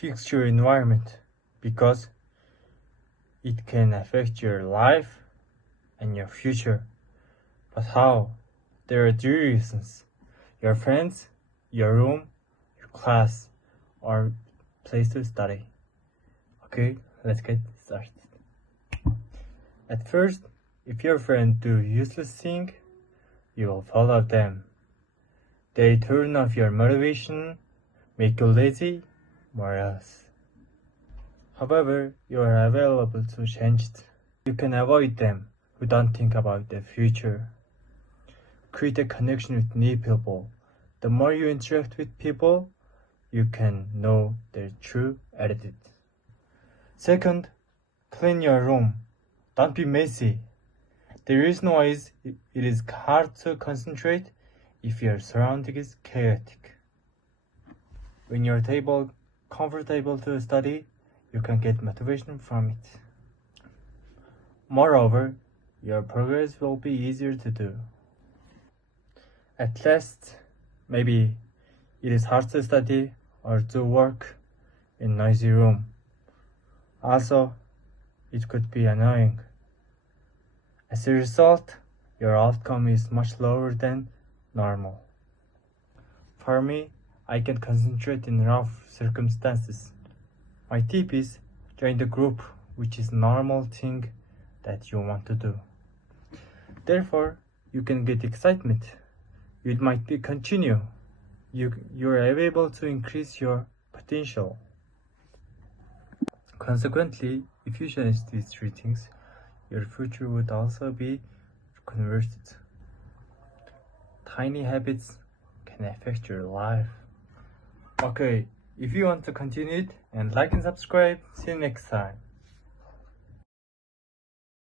fix your environment because it can affect your life and your future. But how? There are three reasons: your friends, your room, your class, or place to study. Okay, let's get started. At first, if your friends do useless thing, you will follow them. They turn off your motivation, make you lazy, or else. However, you are available to change it. You can avoid them who don't think about the future. Create a connection with new people. The more you interact with people, you can know their true attitude. Second, clean your room. Don't be messy. The reason why is it is hard to concentrate if your surrounding is chaotic. When your table comfortable to study, you can get motivation from it. Moreover, your progress will be easier to do. At last, maybe it is hard to study or do work in noisy room. Also, it could be annoying. As a result, your outcome is much lower than normal. For me, I can concentrate in rough circumstances. My tip is join the group, which is normal thing that you want to do. Therefore, you can get excitement. It might be continue. You're able to increase your potential. Consequently, if you change these three things, your future would also be converted. Tiny habits can affect your life. Okay, if you want to continue it, and like and subscribe, see you next time.